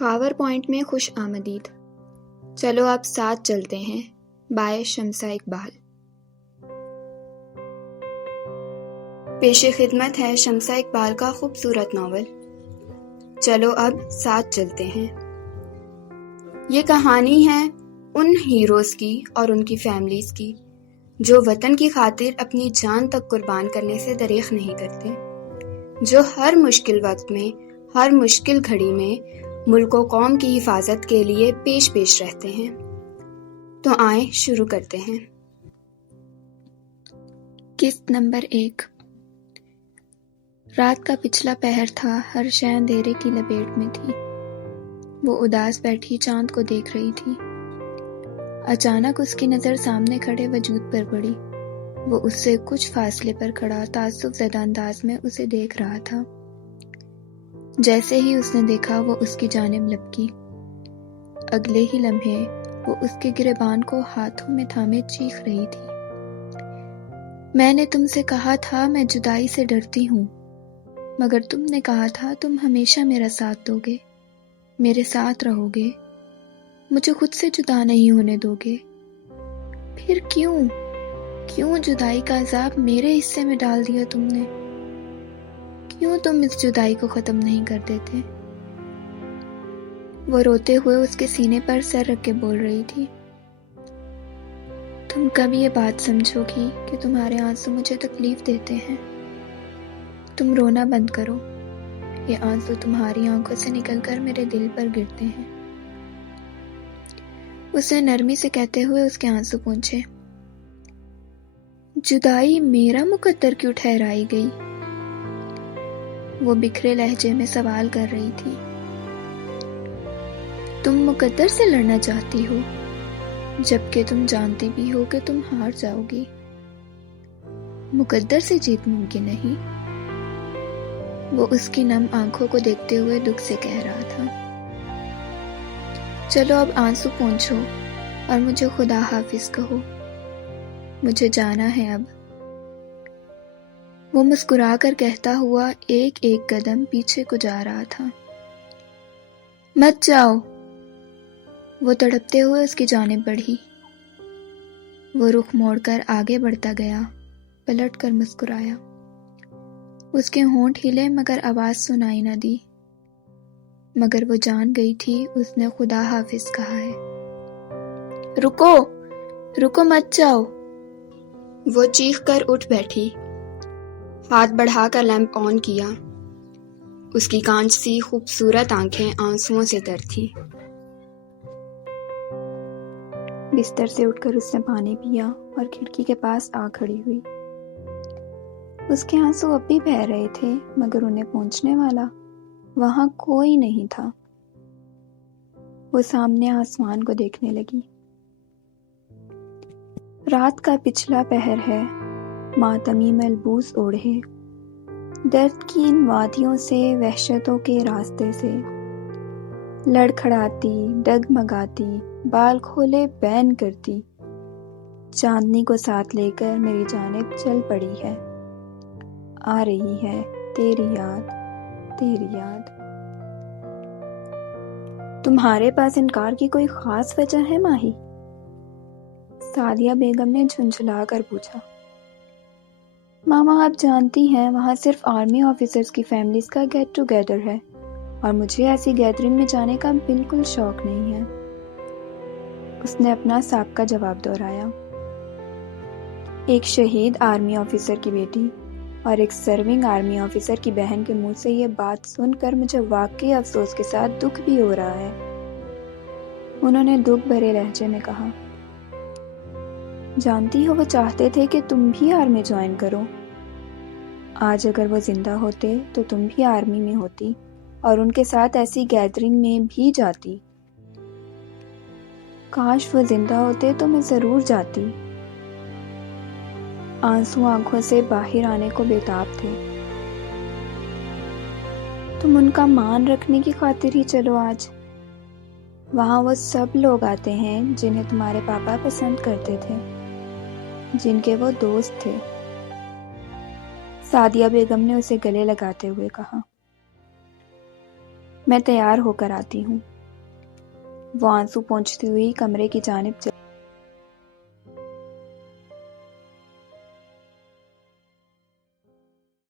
Khawar point میں خوش آمدید۔ چلو اب ساتھ چلتے ہیں، بائے شمسہ اقبال۔ پیش خدمت ہے شمسہ اقبال کا خوبصورت ناول چلو اب ساتھ چلتے ہیں۔ یہ کہانی ہے ان ہیروز کی اور ان کی فیملیز کی جو وطن کی خاطر اپنی جان تک قربان کرنے سے دریغ نہیں کرتے، جو ہر مشکل وقت میں، ہر مشکل گھڑی میں ملک و قوم کی حفاظت کے لیے پیش رہتے ہیں۔ تو آئیں شروع کرتے ہیں۔ قسط نمبر 1۔ رات کا پچھلا پہر تھا، ہر شے اندھیرے کی لپیٹ میں تھی۔ وہ اداس بیٹھی چاند کو دیکھ رہی تھی۔ اچانک اس کی نظر سامنے کھڑے وجود پر پڑی۔ وہ اس سے کچھ فاصلے پر کھڑا تعصب زدہ انداز میں اسے دیکھ رہا تھا۔ جیسے ہی اس نے دیکھا وہ اس کی جانب لپکی۔ اگلے ہی لمحے وہ اس کے گریبان کو ہاتھوں میں تھامے چیخ رہی تھی۔ میں نے تم سے کہا تھا میں جدائی سے ڈرتی ہوں، مگر تم نے کہا تھا تم ہمیشہ میرا ساتھ دو گے، میرے ساتھ رہو گے، مجھے خود سے جدا نہیں ہونے دو گے۔ پھر کیوں جدائی کا عذاب میرے حصے میں ڈال دیا تم نے؟ کیوں تم اس جدائی کو ختم نہیں کر دیتے؟ وہ روتے ہوئے اس کے سینے پر سر رکھ کے بول رہی تھی۔ تم کب یہ بات سمجھو گی کہ تمہارے آنسو مجھے تکلیف دیتے ہیں؟ تم رونا بند کرو، یہ آنسو تمہاری آنکھوں سے نکل کر میرے دل پر گرتے ہیں۔ اسے نرمی سے کہتے ہوئے اس کے آنسو پونچھے۔ جدائی میرا مقدر کیوں ٹھہرائی گئی؟ وہ بکھرے لہجے میں سوال کر رہی تھی۔ تم مقدر سے لڑنا چاہتی ہو، جبکہ تم جانتی بھی ہو کہ تم ہار جاؤ گی۔ مقدر سے جیت ممکن نہیں۔ وہ اس کی نم آنکھوں کو دیکھتے ہوئے دکھ سے کہہ رہا تھا۔ چلو اب آنسو پونچھو اور مجھے خدا حافظ کہو، مجھے جانا ہے اب۔ وہ مسکرا کر کہتا ہوا ایک قدم پیچھے کو جا رہا تھا۔ مت جاؤ، وہ تڑپتے ہوئے اس کی جانب بڑھی۔ وہ رخ موڑ کر آگے بڑھتا گیا، پلٹ کر مسکرایا۔ اس کے ہونٹ ہلے مگر آواز سنائی نہ دی، مگر وہ جان گئی تھی اس نے خدا حافظ کہا ہے۔ رکو مت جاؤ، وہ چیخ کر اٹھ بیٹھی، ہاتھ بڑھا کر لیمپ آن کیا۔ اس کی کانچ سی خوبصورت آنکھیں آنسوؤں سے تر تھیں۔ بستر سے اٹھ کر اس نے پانی پیا اور کھڑکی کے پاس آ کھڑی ہوئی۔ اس کے آنسو اب بھی بہہ رہے تھے مگر انہیں پہنچنے والا وہاں کوئی نہیں تھا۔ وہ سامنے آسمان کو دیکھنے لگی۔ رات کا پچھلا پہر ہے، ماتمی ملبوس اوڑھے، درد کی ان وادیوں سے، وحشتوں کے راستے سے، لڑکھڑاتی، ڈگمگاتی، بال کھولے بین کرتی، چاندنی کو ساتھ لے کر میری جانب چل پڑی ہے۔ آ رہی ہے تیری یاد۔ تمہارے پاس انکار کی کوئی خاص وجہ ہے ماہی؟ سعدیہ بیگم نے جھنجھلا کر پوچھا۔ ماما آپ جانتی ہیں وہاں صرف آرمی آفیسرز کی فیملیز کا گیٹ ٹوگیدر ہے اور مجھے ایسی گیدرنگ میں جانے کا بالکل شوق نہیں ہے۔ اس نے اپنا سابقہ جواب دہرایا۔ ایک شہید آرمی آفیسر کی بیٹی اور ایک سرونگ آرمی آفیسر کی بہن کے منہ سے یہ بات سن کر مجھے واقعی افسوس کے ساتھ دکھ بھی ہو رہا ہے، انہوں نے دکھ بھرے لہجے میں کہا۔ جانتی ہو وہ چاہتے تھے کہ تم بھی آرمی جوائن کرو۔ آج اگر وہ زندہ ہوتے تو تم بھی آرمی میں ہوتی اور ان کے ساتھ ایسی گیدرنگ میں بھی جاتی۔ کاش وہ زندہ ہوتے تو میں ضرور جاتی۔ آنسو آنکھوں سے باہر آنے کو بےتاب تھے۔ تم ان کا مان رکھنے کی خاطر ہی چلو آج۔ وہاں وہ سب لوگ آتے ہیں جنہیں تمہارے پاپا پسند کرتے تھے، جن کے وہ دوست تھے۔ سعدیہ بیگم نے اسے گلے لگاتے ہوئے کہا۔ میں تیار ہو کر آتی ہوں، وہ آنسو پونچھتی ہوئی کمرے کی جانب چلی۔